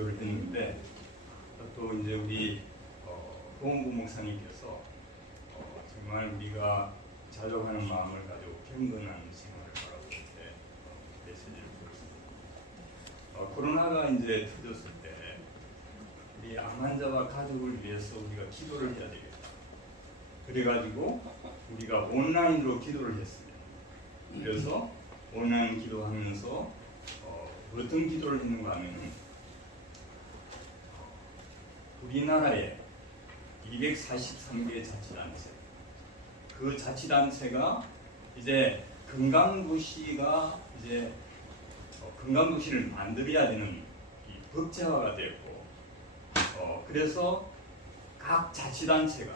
기도를 했는데 또 이제 우리 고원부 목사님께서 정말 우리가 자족하는 마음을 가지고 경건한 생활을 바라고 있는데 메시지를 드렸습니다. 코로나가 이제 터졌을 때 우리 암 환자와 가족을 위해서 우리가 기도를 해야 되겠다. 그래가지고 우리가 온라인으로 기도를 했습니다. 그래서 온라인 기도하면서 어떤 기도를 했는가 하면 우리나라에 243개 자치단체, 그 자치단체가 이제 건강도시가 이제 건강도시를 만들어야 되는 이 법제화가 되고, 그래서 각 자치단체가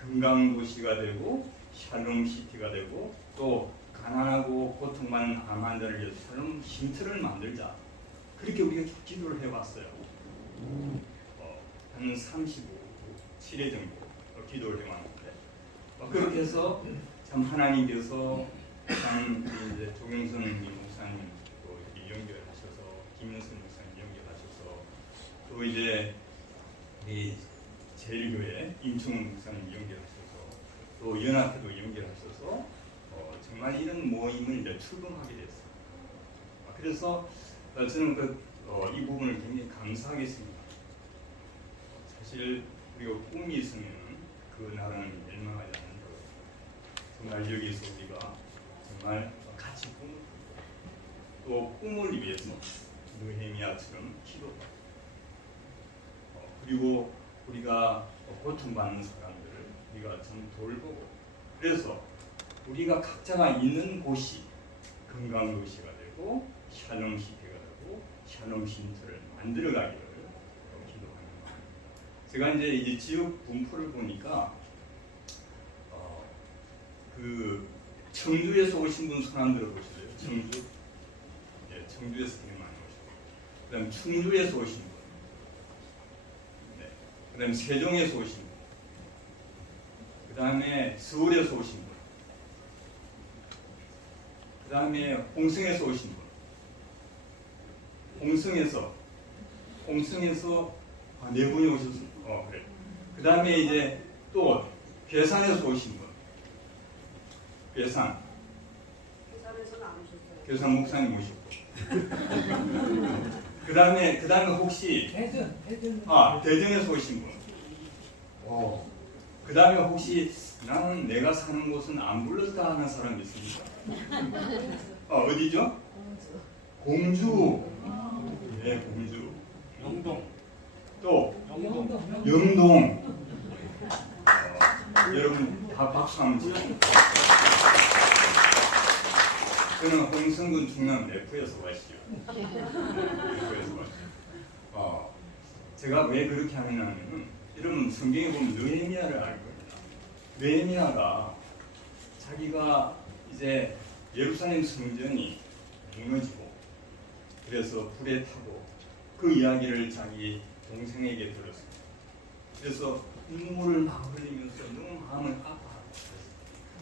건강도시가 되고 샬롬시티가 되고 또 가난하고 고통받는 암 환자를 위해서 샬롬 힌트를 만들자. 그렇게 우리가 기도를 해왔어요. 한 7회 정도 기도를 해왔는데 그렇게 해서 참 하나님께서 참 이제 조경선 목사님 또 연결하셔서 김윤선 목사님 연결하셔서 또 이제 이 제일교회 임충훈 목사님 연결하셔서 또 연합회도 연결하셔서 정말 이런 모임을 이제 출범하게 됐어요. 그래서 저는 이 부분을 굉장히 감사하겠습니다. 사실 우리가 꿈이 있으면 그 나라는 멸망하지 않는다고. 정말 여기서 우리가 정말 같이 꿈을 꾸고 또 꿈을 위해서 느헤미야처럼 기도하고 그리고 우리가 고통받는 사람들을 우리가 좀 돌보고 그래서 우리가 각자가 있는 곳이 건강도시가 되고 샬롬시티가 되고 샬롬 쉼터를 만들어가기를 기도하는 마음. 제가 이제 지역 분포를 보니까 그 청주에서 오신 분 손 안 들어보시죠? 청주? 예, 청주에서 되게 많이 오시고 그다음 충주에서 오신 분, 네, 그다음 세종에서 오신 분, 그다음에 서울에서 오신 분, 그다음에 홍성에서 오신 분, 홍성에서 네 분이 오셨습니다. 그래. 그다음에 이제 또 괴산에서 오신 분, 괴산에서는 안 오셨어요. 괴산 목사님 오셨고. 그다음에 혹시 대전에서 오신 분. 그다음에 혹시 나는 내가 사는 곳은 안 불렀다 하는 사람 있습니까? 어디죠? 공주. 네, 공주. 영동. 또 영동. 여러분 다 박수 한번 치세요. 저는 홍성군 충남 내포에서 왔죠. 내포에서 왔죠. 제가 왜 그렇게 하냐면 여러분 성경에 보면 느헤미야를 알고 느헤미야가 자기가 이제 예루살렘 성전이 무너지고 그래서 불에 타고 그 이야기를 자기 동생에게 들었습니다. 그래서 눈물을 막 흘리면서 너무 마음을 아파했어요.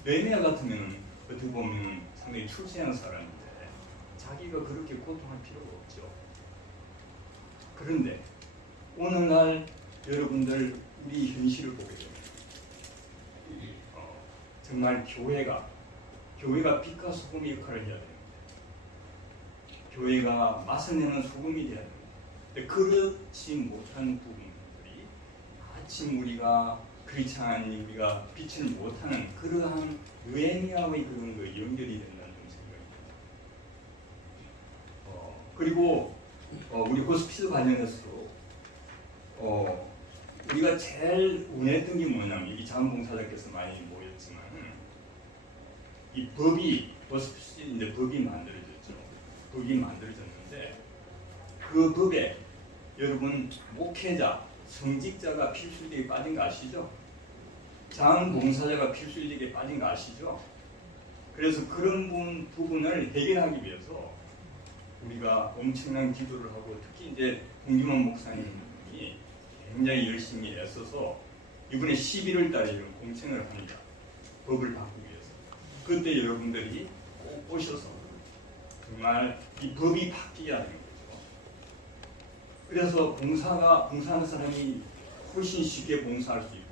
느헤미야 같으면 어떻게 보면 상당히 출세한 사람인데 자기가 그렇게 고통할 필요가 없죠. 그런데 어느 날 여러분들 우리 현실을 보게 됩니다. 정말 교회가 빛과 소금의 역할을 해야 됩니다. 교회가 맛을 내는 소금이 돼야 됩니다. 근데 그렇지 못한 부분들이 마침 우리가 그렇지 않으니 우리가 빛을 못하는 그러한 느헤미야의 그런 거 연결이 된다는 생각입니다. 그리고 우리 호스피스 관련해서도 우리가 제일 원했던 게 뭐냐면 이 자원봉사자께서 많이 모였지만 이 법이 호스피스 이제 법이 만들어졌죠. 법이 만들어졌는데 그 법에 여러분 목회자, 성직자가 필수적에 빠진 거 아시죠? 자원봉사자가 필수적에 빠진 거 아시죠? 그래서 그런 부분을 해결하기 위해서 우리가 엄청난 기도를 하고 특히 이제 홍기만 목사님이 굉장히 열심히 애써서 이번에 11월 달에 이런 공청을 합니다. 법을 바꾸기 위해서. 그때 여러분들이 꼭 오셔서 정말 이 법이 바뀌어야 하는 거죠. 그래서 봉사하는 사람이 훨씬 쉽게 봉사할 수 있고,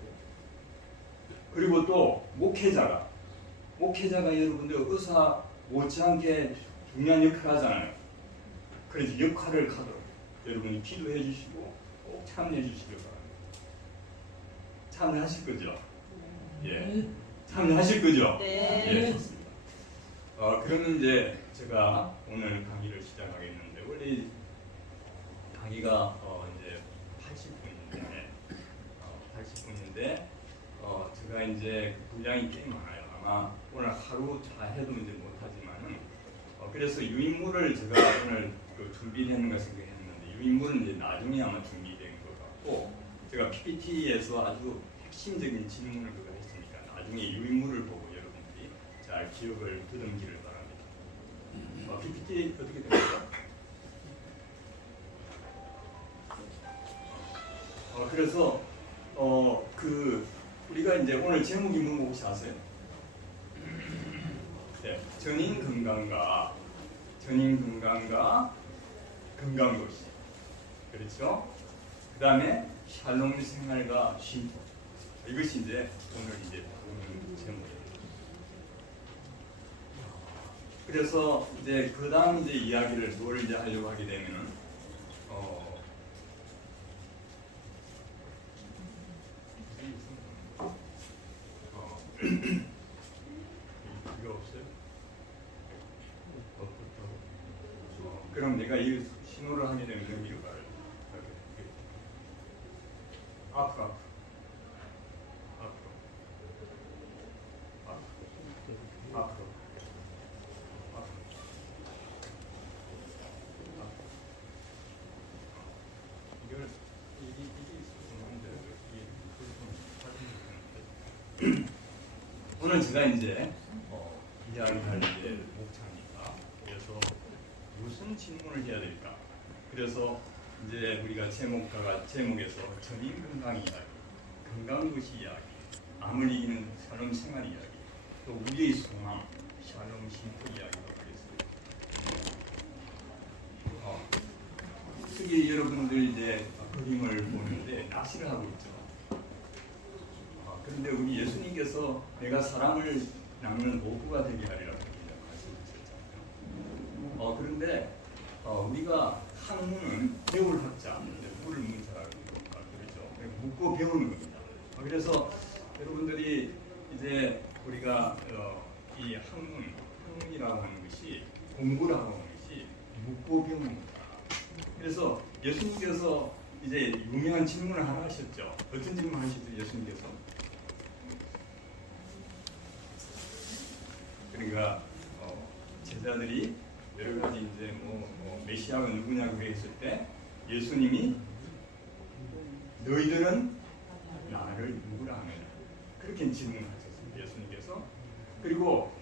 그리고 또 목회자가 여러분들 의사 못지않게 중요한 역할을 하잖아요. 그래서 역할을 하도록 여러분이 기도해 주시고 꼭 참여해 주시길 바랍니다. 참여하실 거죠? 예, 참여하실 거죠? 네. 예, 좋습니다. 그러면 이제 제가 오늘 강의를 시작하겠는데, 원래 강의가 이제 80분인데 제가 이제 분량이 꽤 많아요. 아마 오늘 하루 다 해도 이제 못하지만은 그래서 유인물을 제가 오늘 준비되는 걸 생각했는데, 유인물은 이제 나중에 아마 준비된 것 같고, 제가 PPT에서 아주 핵심적인 질문을 그거 했으니까 나중에 유인물을 보고 여러분들이 잘 기억을 더듬기를 바랍니다. PPT 어떻게 됩니까? 그래서 우리가 이제 오늘 제목이 뭔지 혹시 아세요? 네, 전인 건강과 건강도시, 그렇죠? 그 다음에 샬롬 생활과 쉼터. 이것이 이제 오늘 이제 보는 제목이에요. 그래서 이제 그 다음 이제 이야기를 뭘 이제 하려고 하게 되면은 이거 없어요? 그럼 내가 이 신호를 하게 되면 여기로 가요. 앞으로. 오늘 제가 이제 이야기할 이제 목차입니다. 그래서 무슨 질문을 해야 될까? 그래서 이제 우리가 제목에서 전인 건강 이야기, 건강도시 이야기, 암을 이기는 샬롬 생활 이야기, 또 우리의 소망, 샬롬 쉼터 이야기가 되겠어요. 특히 여러분들 이제 그림을 보는데 낚시를 하고 있죠. 그런데 우리 예수님께서 내가 사람을 낚는 어부가 되게 하리라고 말씀하셨잖아요. 그런데 우리가 학문은 배울 학자, 물을 묻는 사람이고 그렇죠. 묻고 배우는 겁니다. 그래서 여러분들이 이제 우리가 이 학문이라고 하는 것이, 공부라고 하는 것이 묻고 배우는 겁니다. 그래서 예수님께서 이제 유명한 질문을 하나 하셨죠. 어떤 질문 하셨죠, 예수님께서? 그러니까 제자들이 여러 가지 이제 메시아가 누구냐고 했을 때 예수님이 너희들은 나를 누구라 하느냐, 그렇게 질문하셨습니다. 예수님께서. 그리고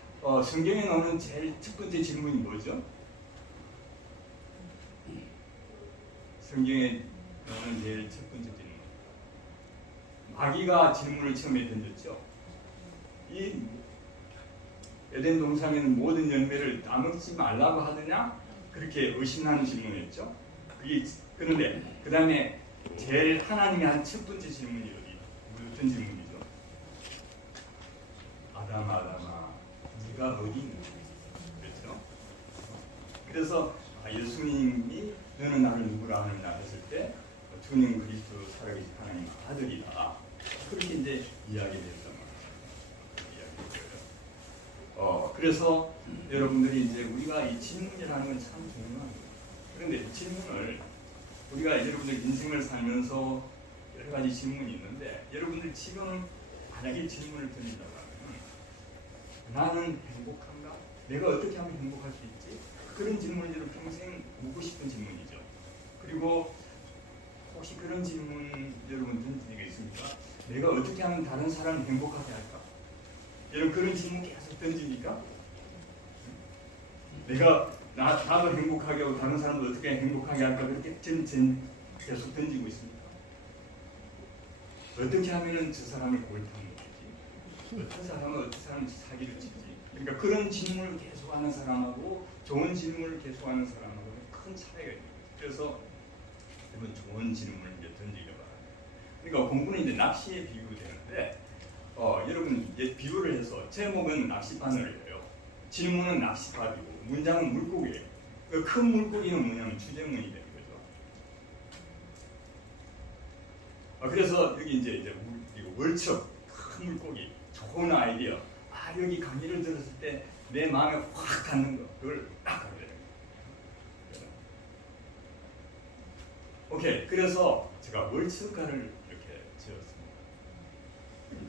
성경에 나오는 제일 첫 번째 질문이 뭐죠? 성경에 나오는 제일 첫 번째 질문, 마귀가 질문을 처음에 던졌죠. 이 에덴 동산에는 모든 열매를 따먹지 말라고 하느냐? 그렇게 의심하는 질문이었죠. 그런데 그 다음에 제일 하나님이 한 첫 번째 질문이 어떤 질문이죠? 아담아, 네가 어디 있느냐? 그렇죠? 그래서 예수님이 너는 나를 누구라 하느냐 했을 때 주님 그리스도 살아계신 하나님 아들이다. 그렇게 이제 이야기됐단 말이에요. 그래서 여러분들이 이제 우리가 이 질문이라는 건 참 중요한 거예요. 그런데 이 질문을 우리가 여러분들 인생을 살면서 여러 가지 질문이 있는데, 여러분들 지금 만약에 질문을 드린다고 하면 나는 행복한가? 내가 어떻게 하면 행복할 수 있지? 그런 질문을 여러분 평생 묻고 싶은 질문이죠. 그리고 혹시 그런 질문 여러분 던진 적이 있습니까? 내가 어떻게 하면 다른 사람을 행복하게 할까? 여러분 그런 질문 계속 던지니까 나도 행복하게 하고 다른 사람도 어떻게 행복하게 할까, 그렇게 계속 던지고 있습니다. 어떻게 하면 저 사람을 골탕 먹지? 어떤 사람은 어떤 사람을 사기를 치지? 그러니까 그런 질문을 계속하는 사람하고 좋은 질문을 계속하는 사람하고는 큰 차이가 있는 거죠. 그래서 여러분 좋은 질문을 이제 던지기 바랍니다. 그러니까 공부는 이제 낚시에 비유되는데 여러분 이제 비유를 해서 제목은 낚시바늘을 해요. 질문은 낚시밥이고 문장은 물고기예요. 그 큰 물고기는 뭐냐면 주제문이 되는 거죠. 그래서 여기 이제 월척 큰 물고기 좋은 아이디어. 여기 강의를 들었을 때 내 마음에 확 닿는 거 그걸 딱 하게 되는 거예요. 오케이. 그래서 제가 월척가를 이렇게 지었습니다.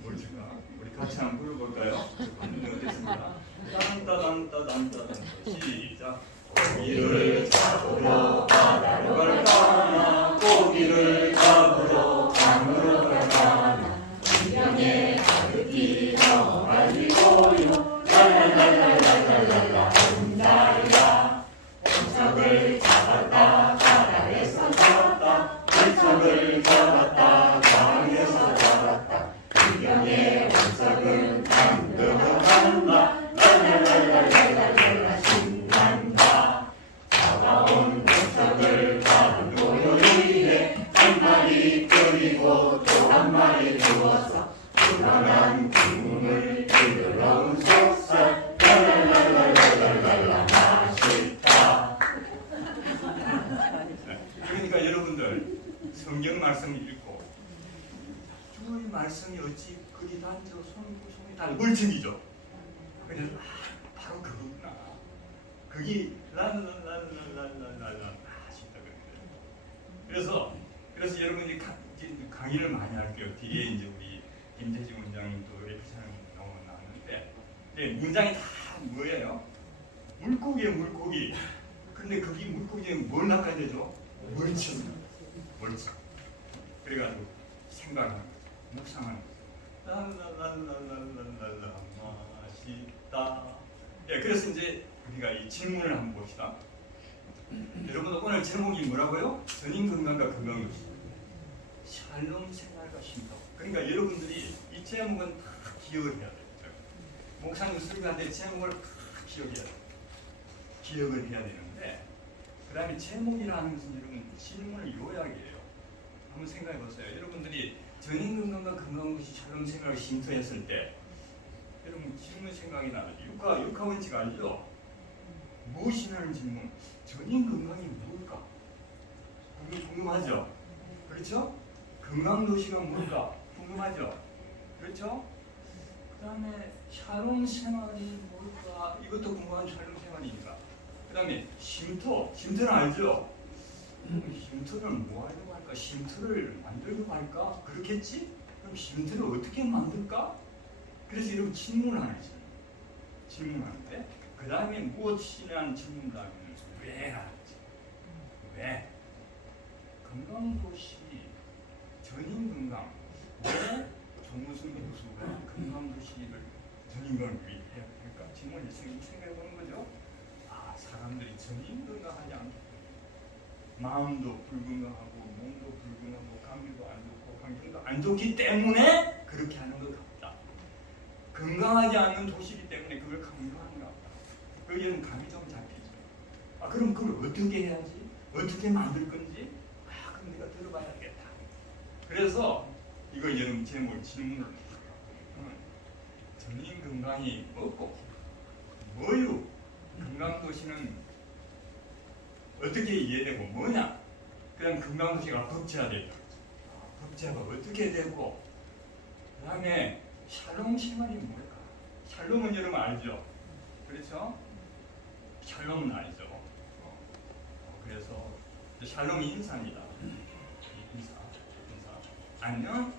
월척가 우리 같이 한번 불러볼까요? 어땠습니다? 딴따단따단따단 시작. 고기를 잡으러 바다로 갈까나 고기를 잡으러 강으로 갈까나 풍경에 가득히 넘어가지고요 랄랄랄랄랄랄랄라 혼자야 월척을 잡았다 바다에서 잡았다 월척을 잡았다 강에서 잡았다 풍경에 월척은 안 넘어간다 랄랄랄랄랄랄라 신난다 잡아온 월척을 잡은 도요리에 한 마리 끓이고 또 한 마리 구워서 불어난 국물 부드러운 속살 랄랄랄랄랄랄라 맛있다. 그러니까 여러분들 성경 말씀을 읽고 주의 말씀이 어찌 그리 단저 손이 다 월척이죠. 그래서 바로 그거구나. 그게 랄랄랄랄랄랄랄라 맛있다 그랬어요. 그래서 여러분이 강의를 많이 할게요. 뒤에 이제 우리 김태지 원장님도 레프션을 너무 나왔는데 문장이 다 뭐예요? 물고기예요, 물고기. 근데 거기 물고기에 뭘 낚아야 되죠? 월척. 그래가지고 생각하는 거죠. 묵상하는 거죠. 랄랄랄랄랄랄라 맛있다. 그래서 이제 우리가 이 질문을 한번 봅시다. 여러분 오늘 제목이 뭐라고요? 선인 건강과 건강요소. 샬롬 생활과 신동. 그러니까 여러분들이 이 제목은 다 기억을 해야 돼요. 목사님 설교할 때 제목을 다 기억을 해야 되는데 그 다음에 제목이라는 것은 여러분 질문을 요약이에요. 한번 생각해 보세요. 여러분들이 전인 건강과 건강요소 샬롬 생활과 쉼터했을 때 여러분 질문 생각이 나죠. 육하 원칙 알죠? 무엇이라는 질문. 전인 건강이 뭘까? 궁금하죠? 그렇죠? 건강도시가 뭘까? 궁금하죠? 그렇죠? 그 다음에 샬롬 생활이 뭘까? 이것도 궁금한 샬롬 생활이니까. 그 다음에 쉼터는 알죠? 쉼터를 뭐 하려고 할까? 쉼터를 만들려고 할까? 그렇겠지? 그럼 쉼터를 어떻게 만들까? 그래서 이런 질문을 하는 거죠. 질문하는데 그 다음에 무엇이라는 질문을 하면 왜라는 거죠. 왜? 건강도시 전인 건강. 왜 정우승 교수가 건강도시를 전인 건강을 위해 할까? 질문을 생각해 보는 거죠. 사람들이 전인 건강하지 않고 마음도 불건강하고 몸도 불건강하고 감기도 안 좋고 환경도 안 좋기 때문에 그렇게 하는 것 같다. 건강하지 않는 도시이기 때문에 그걸 강조하는 것 같다. 여기는 감이 좀 잡히죠. 그럼 그걸 어떻게 해야지? 어떻게 만들 건지? 그럼 내가 들어봐야겠다. 그래서 이거 여러분 제목 질문을 전인 건강이 뭐고 뭐요? 건강도시는 어떻게 이해되고 뭐냐? 그냥 건강도시가 법제화되죠. 법제화가 어떻게 되고 그 다음에 샬롬 생활이 뭘까? 샬롬은 여러분 알죠? 그렇죠? 샬롬은 알죠? 그래서 샬롬이 인사입니다. 인사. 안녕?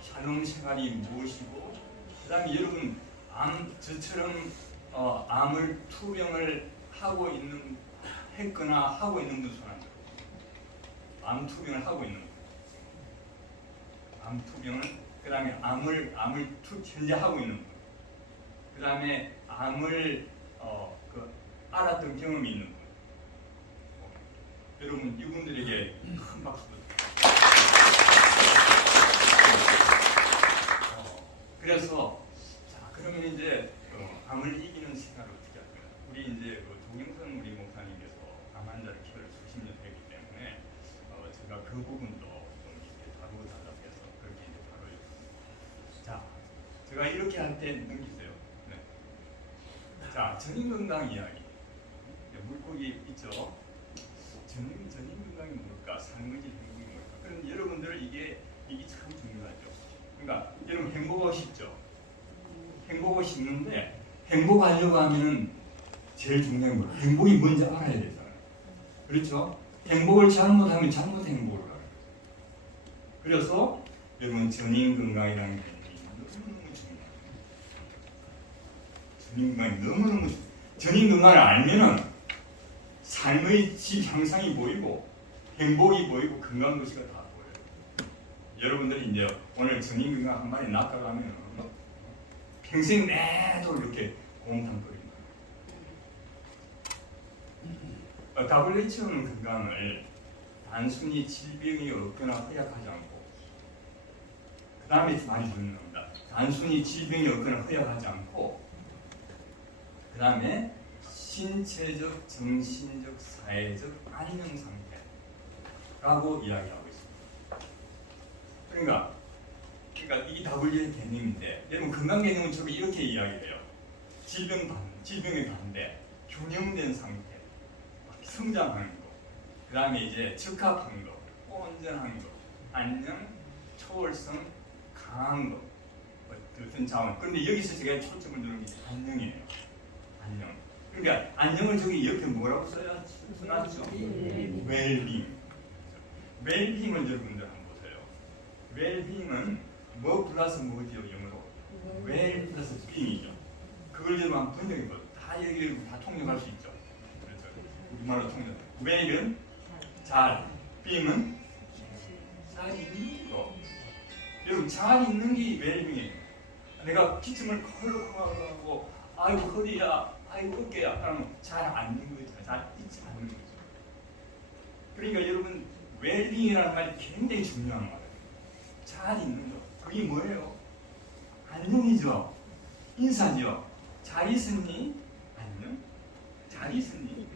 샬롬 생활이 무엇이고 그 다음에 여러분 저처럼 암을 투병을 하고 했거나 하고 있는 분 손 안 들어. 암 투병을 하고 있는 분. 암 투병을 그 다음에 암을 현재 하고 있는 분. 그 다음에 암을 알았던 경험이 있는 분. 여러분 이분들에게 큰 박수 부탁드립니다. 그래서 그러면 이제 암을 이기는 생활을 어떻게 할까요? 우리 이제 조경선 우리 목사님께서 암 환자를 키워를 수십 년 했기 때문에 이렇게 할 때 넘기세요. 네. 자, 전인 건강 이야기. 물고기 있죠. 전인 건강이 뭘까? 삶의 질 행복이 뭘까? 그럼 여러분들 이게 참 중요하죠. 그러니까 여러분 행복하고 싶죠. 행복하고 싶는데 행복하려고 하면은 제일 중요한 건 행복이 뭔지 알아야 되잖아요. 그렇죠? 행복을 잘못하면 잘못 행복을 가요. 그래서 여러분 전인 건강이라는 게 너무너무 중요해요. 전인 건강이 너무너무 중요해요. 전인 건강을 알면은 삶의 질 향상이 보이고 행복이 보이고 건강 도시가 다 보여요. 여러분들이 이제 오늘 전인 건강 한 마리 낚아가면 평생 내도 이렇게 곰탕거립니다. WHO는 건강을 단순히 질병이 없거나 허약하지 않고 그 다음에 많이 듣는 겁니다. 단순히 질병이 없거나 허약하지 않고 그 다음에 신체적, 정신적, 사회적 안녕 상태라고 이야기하고 있습니다. 그러니까 이게 WHO의 개념인데 여러분 건강 개념은 주로 이렇게 이야기해요. 질병의 반대, 균형된 상태, 성장하는 거, 그 다음에 이제 적합한 거, 온전한 거, 안녕, 초월성, 강한 거, 어떤 자원. 그런데 여기서 제가 초점을 두는 게 안녕이에요. 안녕. 그러니까 안녕을 저기 이렇게 뭐라고 써놨죠? 웰빙. 웰빙을 여러분들 한번 보세요. 웰빙은 뭐 플러스 뭐지요? 영어로 웰 플러스 빙이죠. 그걸 여러분 한번 번역해봐요. 다 여기 다 통역할 수 있죠. 그렇죠. 우리말로 통역. 웰은 잘, 빙은 잘 있는 거. 여러분 잘 있는 게 웰빙이에요. 내가 기침을 컬럭컬럭하고 아이고 허리야, 아이고 어깨야 하면 잘 앉는 거죠. 잘 있지 않는 거죠. 그러니까 여러분 웰빙이라는 말이 굉장히 중요한 말이에요. 잘 있는 거. 그게 뭐예요? 안녕이죠. 인사죠. 잘 있으니 안녕. 잘 있으니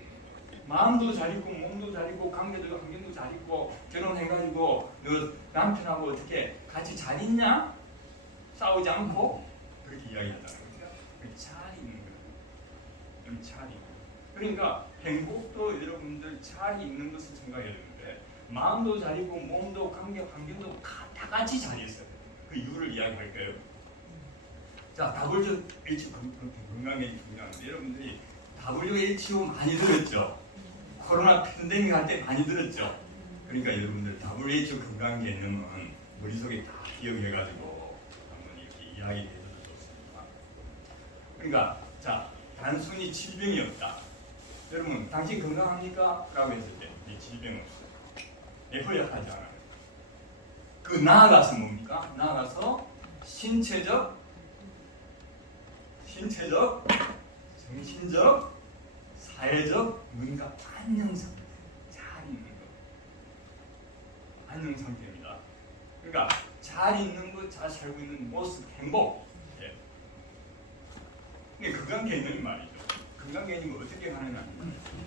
마음도 잘 있고 몸도 잘 있고 관계도 환경도 잘 있고 결혼해가지고 너 남편하고 어떻게 같이 잘 있냐? 싸우지 않고 그렇게 이야기하잖아요. 그러니까 잘 있는 거예요. 잘 있고. 그러니까 행복도 여러분들 잘 있는 것을 생각해야 되는데 마음도 잘 있고 몸도 관계 환경도 다 같이 잘 있어요. 그 이유를 이야기할까요? 자, WHO 건강이 중요한데 여러분들이 WHO 많이 들었죠? 코로나 팬데믹 할 때 많이 들었죠? 그러니까 여러분들 WHO 건강 개념은 머릿속에 다 기억해가지고 한번 이렇게 이야기해줘도 좋습니다. 그러니까 자, 단순히 질병이 없다. 여러분, 당신 건강합니까? 라고 했을 때 질병 없어요. 허약하지 않아요. 그 나아가서 뭡니까? 나아가서 신체적, 정신적, 사회적 뭔가 안녕 상태, 잘 있는 것, 안녕 상태입니다. 그러니까 잘 있는 것, 잘 살고 있는 모습, 행복. 예. 근데 건강 개념이 말이죠. 건강 개념이 어떻게 가느냐?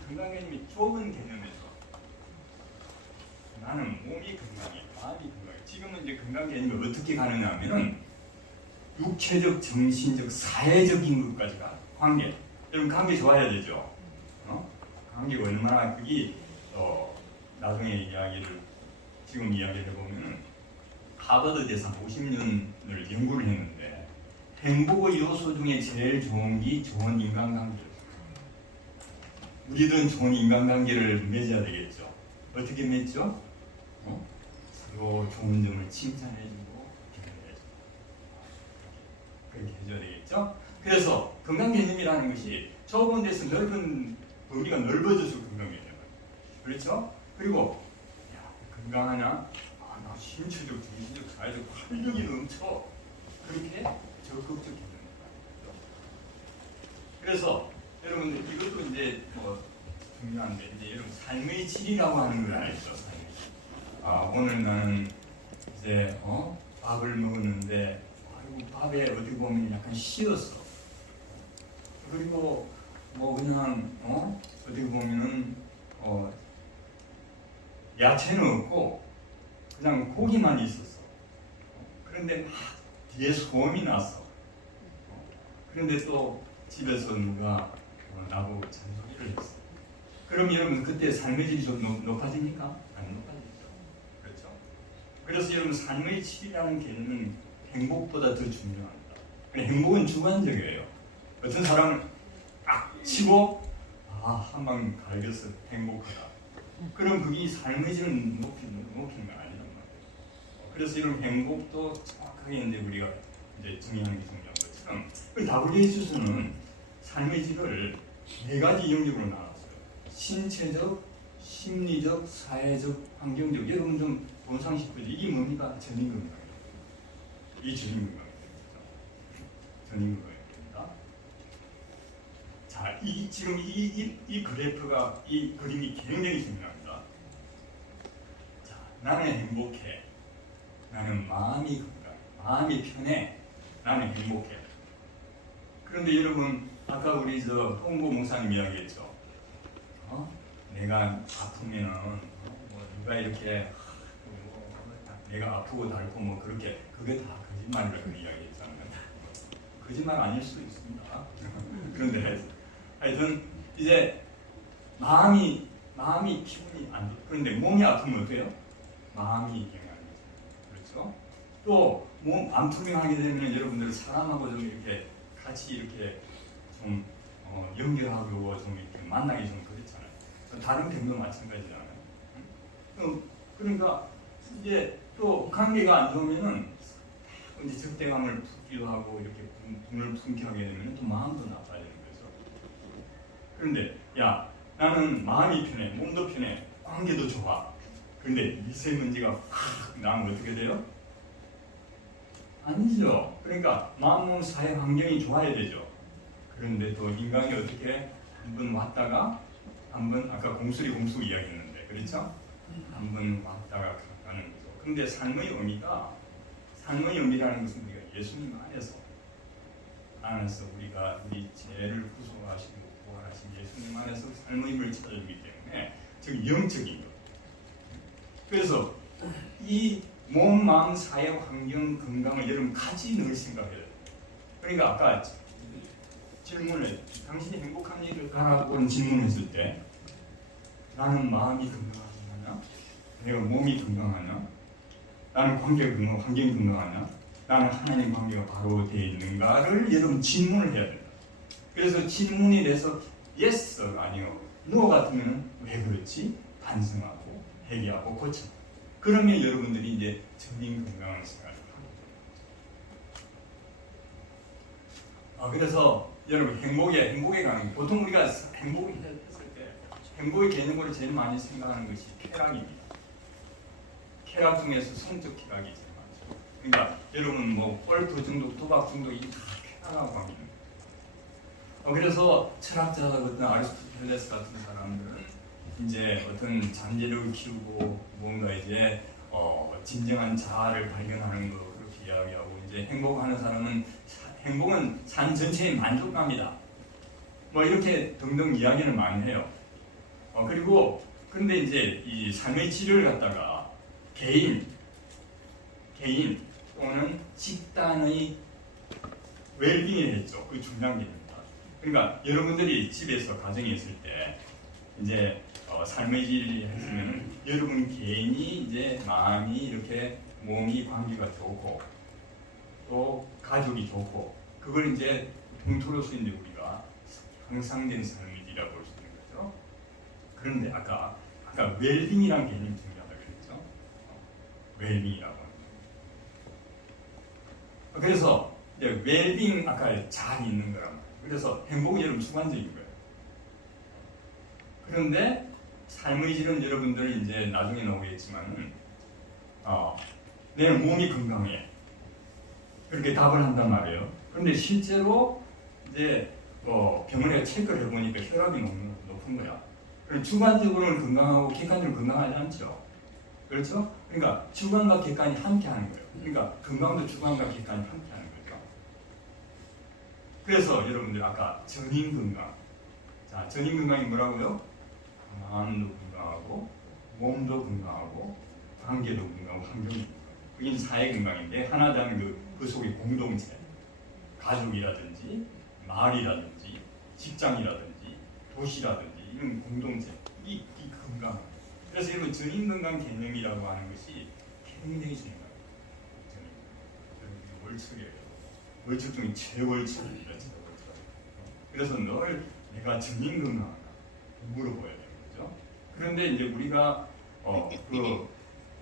건강 개념이 좁은 개념에서 나는 몸이 건강해, 마음이 건강해. 지금은 이제 건강 개념이 어떻게 가느냐 하면은 육체적, 정신적, 사회적인 것까지 가. 관계. 여러분 관계 좋아야 되죠. 관계가 얼마나 그게 나중에 이야기를 지금 이야기를 해보면은 하버드 대상 50년을 연구를 했는데 행복의 요소 중에 제일 좋은 게 좋은 인간관계. 우리들은 좋은 인간관계를 맺어야 되겠죠. 어떻게 맺죠? 서로 좋은 점을 칭찬해주고 격려해주고 그렇게 해줘야 되겠죠. 그래서 건강 개념이라는 것이 좁은 데서 넓은 범위가 넓어져서 건강 개념이에요. 그렇죠? 그리고 야, 건강하냐? 나 신체적, 정신적, 사회적 활력이 넘쳐. 그렇게 적극적 개념입니다. 그래서 여러분들 이것도 이제 뭐 중요한데 이제 여러분 삶의 질이라고 하는 걸 알죠. 삶의 질. 오늘 나는 이제 밥을 먹었는데 아이고 밥에 어떻게 보면 약간 쉬었어. 그리고 뭐 그냥 어떻게 보면은 야채는 없고 그냥 고기만 있었어. 그런데 막 뒤에 소음이 났어. 그런데 또 집에서 누가 나보고 잔소리를 했어. 그럼 여러분 그때 삶의 질이 좀 높아집니까? 안 높아지죠. 그렇죠? 그래서 여러분 삶의 질이라는 개념은 행복보다 더 중요합니다. 행복은 주관적이에요. 어떤 사람은 치고 한 방 갈겨서 행복하다. 그럼 그게 삶의 질을 높이는 건 아니란 말이에요. 그래서 이런 행복도 정확하게 이제 우리가 이제 정의하는 게 중요한 것처럼 WHO는 삶의 질을 4가지 영역으로 나눴어요. 신체적, 심리적, 사회적, 환경적. 여러분 좀 본상 싶으죠. 이게 뭡니까? 전인 건강이에요. 이 전인 건강이에요. 전인 건강입니다. 자, 지금 이 그래프가, 이 그림이 굉장히 중요합니다. 자, 나는 행복해. 나는 마음이 건강, 마음이 편해. 나는 행복해. 그런데 여러분, 아까 우리 홍보 목사님 이야기했죠. 내가 아프면은 누가 이렇게 내가 아프고 닳고 그렇게 그게 다 거짓말이라고 이야기했잖아요. 거짓말 아닐 수도 있습니다. 그런데 하여튼 이제 마음이 기분이 안 좋. 그런데 몸이 아프면 어때요? 마음이 영향이죠. 그렇죠? 또 몸 안 투명하게 되면 여러분들 사람하고 좀 이렇게 같이 이렇게 좀 연결하고 좀 이렇게 만나기 좀 그렇잖아요. 다른 병도 마찬가지잖아요. 그러니까 이제 또 관계가 안 좋으면은 이제 적대감을 품기도 하고 이렇게 분을 품게 하게 되면 또 마음도 나빠지는 거죠. 그런데 나는 마음이 편해, 몸도 편해, 관계도 좋아. 그런데 미세먼지가 확 나면 어떻게 돼요? 아니죠. 그러니까 마음, 몸, 사회 환경이 좋아야 되죠. 그런데 또 인간이 어떻게 한 번 왔다가 한 번 아까 공수 이야기했는데 그렇죠? 한 번 왔다가 가는 거죠. 그런데 삶의 의미라는 것은 우리가 예수님 안에서 우리 죄를 구속하시고 부활하신 예수님 안에서 삶의 의미를 찾아주기 때문에 즉 영적인 것. 그래서 이 몸, 마음, 사회, 환경, 건강을 여러분 같이 늘 생각해야 돼요. 그러니까 아까 질문을 당신이 행복한 일을 가라고 질문했을 때 나는 마음이 건강하냐? 내가 몸이 건강하냐? 나는 환경이 건강하냐? 나는 하나님 관계가 바로 되어 있는가를 여러분 질문을 해야 된다. 그래서 질문이 돼서 yes가 아니요 no 같으면 왜 그렇지? 반성하고 회개하고 고쳐. 그러면 여러분들이 이제 전인 건강을 생각을 하게 됩니다. 그래서 여러분 행복에 가는 보통 우리가 행복을 했을 때 행복의 개념으로 제일 많이 생각하는 것이 쾌락입니다. 쾌락 중에서 성적 쾌락이 제일 많죠. 그러니까 여러분 골프 중독, 도박 중독 이게 다 쾌락하고 합니다. 그래서 철학자 같은 아리스토텔레스 같은 사람들은 이제 어떤 잠재력을 키우고 뭔가 이제 진정한 자아를 발견하는 거 그렇게 이야기하고 이제 행복하는 사람은 행복은 삶 전체에 만족감이다. 이렇게 등등 이야기를 많이 해요. 그리고 근데 이제 이 삶의 질을 갖다가 개인 또는 집단의 웰빙을 했죠. 그 중요한 게 있습니다. 그러니까 여러분들이 집에서 가정에 있을 때 이제 삶의 질이 했으면 여러분 개인이 이제 마음이 이렇게 몸이 관계가 좋고 또 가족이 좋고 그걸 이제 통틀어서 이제 우리가 향상된 삶의 질이라고 볼 수 있는 거죠. 그런데 아까 웰빙이라는 개념이 중요하다고 그랬죠. 웰빙이라고. 그래서 이제 웰빙 아까 잘 있는 거란 말이에요. 그래서 행복은 여러분 주관적인 거예요. 그런데 삶의 질은 여러분들은 이제 나중에 나오겠지만은 내 몸이 건강해. 그렇게 답을 한단 말이에요. 그런데 실제로 이제 병원에 체크를 해보니까 혈압이 높은 거야. 그럼 주관적으로는 건강하고 객관적으로 건강하지 않죠. 그렇죠? 그러니까 주관과 객관이 함께하는 거예요. 그러니까 건강도 주관과 객관이 함께하는 거죠. 그래서 여러분들 아까 전인 건강. 자, 전인 건강이 뭐라고요? 마음도 건강하고 몸도 건강하고 관계도 건강하고 환경도 건강하고 그게 사회 건강인데 하나라는 그 속의 공동체. 가족이라든지 마을이라든지 직장이라든지 도시라든지 이런 공동체 이 건강. 그래서 이런 전인 건강 개념이라고 하는 것이 굉장히 중요해요. 월척이에요. 월척 중에 최월척입니다. 그래서 늘 내가 전인 건강하다 물어봐야 되는 거죠. 그런데 이제 우리가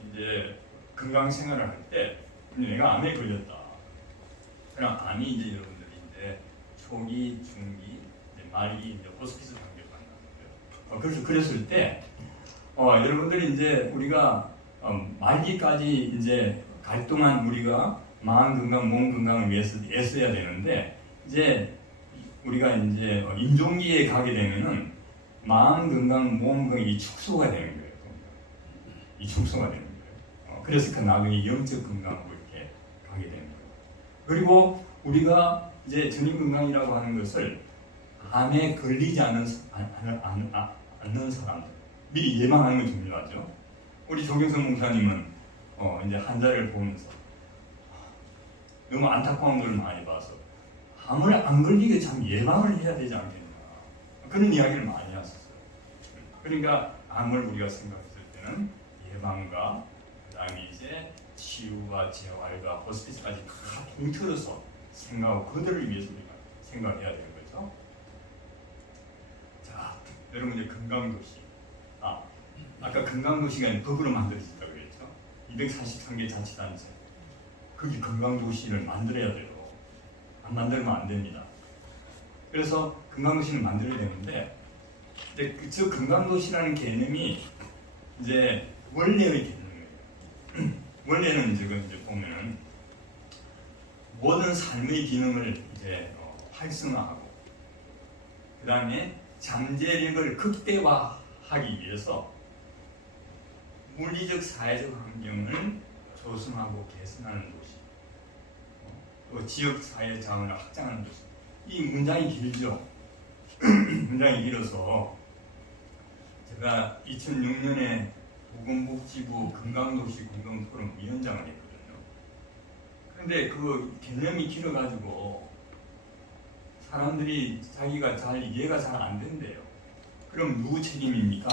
이제 건강 생활을 할 때 내가 암에 걸렸다. 그럼 암이 이제 여러분들이 이제 초기, 중기, 이제 말기, 이제 호스피스 단계를 만나는 거예요. 그랬을 때 여러분들이 이제 우리가 말기까지 이제 갈 동안 우리가 마음 건강, 몸 건강을 위해서 애써야 되는데 이제 우리가 이제 임종기에 가게 되면은 마음 건강, 몸 건강이 축소가 되는 거예요. 이 축소가 되는 거예요. 그래서 그 나중에 영적 건강으로 이렇게 가게 되는 거예요. 그리고 우리가 이제 전인 건강이라고 하는 것을 암에 걸리지 않는 사람들 미리 예방하는 게 중요하죠. 우리 조경선 목사님은 이제 환자를 보면서 너무 안타까운 걸 많이 봐서 암을 안 걸리게 참 예방을 해야 되지 않겠나 그런 이야기를 많이 하셨어요. 그러니까 암을 우리가 생각했을 때는 예방과 그다음에 이제 치유와 재활과 호스피스까지 다 통틀어서 생각하고 그들을 위해서 우리가 생각해야 되는 거죠. 자, 여러분 이제 건강도시. 아까 건강도시가 법으로 만들어졌다고 그랬죠. 243개 자치단체. 거기 건강도시를 만들어야 돼요. 안 만들면 안 됩니다. 그래서 건강도시를 만들어야 되는데, 이제 저 건강도시라는 개념이 이제 원래의 개념이에요. 원래는 이제 보면은 모든 삶의 기능을 이제 활성화하고, 그 다음에 잠재력을 극대화하기 위해서 물리적 사회적 환경을 조성하고 개선하는 도시, 또 지역 사회 자원을 확장하는 도시. 이 문장이 길죠. 문장이 길어서 제가 2006년에 보건복지부 건강도시 공동포럼 위원장을 했거든요. 그런데 그 개념이 길어가지고 사람들이 자기가 잘 이해가 잘 안 된대요. 그럼 누구 책임입니까?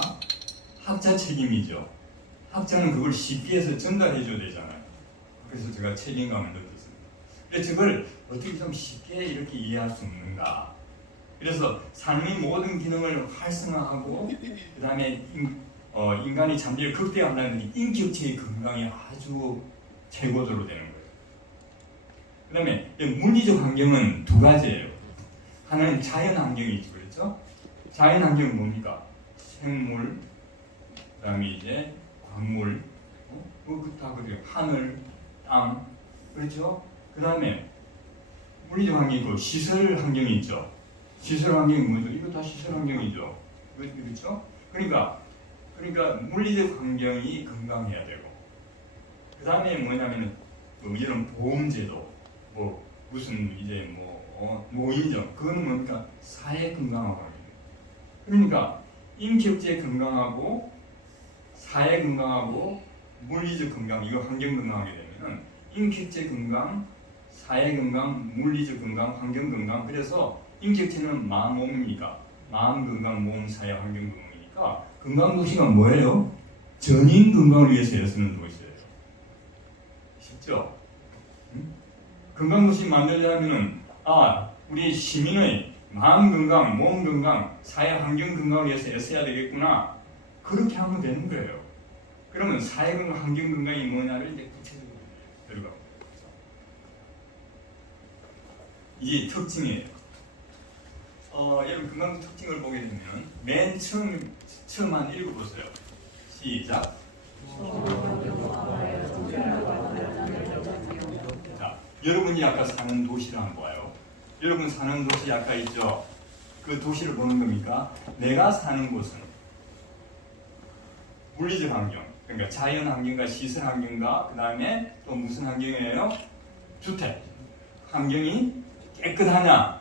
학자 책임이죠. 학자는 그걸 쉽게 해서 전달해 줘야 되잖아요. 그래서 제가 책임감을 느꼈습니다. 그래서 저걸 어떻게 좀 쉽게 이렇게 이해할 수 없는가. 그래서 삶의 모든 기능을 활성화하고 그 다음에 인간이 잠재를 극대화한다는 인격체의 건강이 아주 최고조로 되는 거예요. 그 다음에 물리적 환경은 두 가지예요. 하나는 자연 환경이죠. 그렇죠? 자연 환경은 뭡니까? 생물, 그 다음에 이제 광물, 다 그래요. 하늘, 땅, 그렇죠? 그 다음에 물리적 환경이고 시설 환경이 있죠. 시설 환경이 뭐죠? 이거 다 시설 환경이죠. 그렇죠? 그러니까 물리적 환경이 건강해야 되고, 그 다음에 뭐냐면은 이런 보험제도, 무슨 이제 노인정, 그건 뭡니까? 사회 건강하고. 그러니까 인격체 건강하고 사회 건강하고 물리적 건강, 이거 환경 건강하게 되면은 인격체 건강, 사회 건강, 물리적 건강, 환경 건강. 그래서 인격체는 마음, 몸이니까 마음 건강, 몸, 사회, 환경 건강이니까 건강도시가 뭐예요? 전인 건강을 위해서 애쓰는 도시예요. 쉽죠? 건강도시 만들려면은 우리 시민의 마음 건강, 몸 건강, 사회 환경 건강을 위해서 애써야 되겠구나. 그렇게 하면 되는 거예요. 그러면 사회 건강, 환경 건강이 뭐냐를 이제 구체적으로 들어가고. 이게 특징이에요. 여러분 건강 특징을 보게 되면 맨 처음 한 읽어보세요. 시작. 자, 여러분이 아까 사는 도시를 한번 봐요. 여러분 사는 도시 아까 있죠? 그 도시를 보는 겁니까? 내가 사는 곳은 물리적 환경, 그러니까 자연 환경과 시설 환경과 그 다음에 또 무슨 환경이에요? 주택 환경이 깨끗하냐?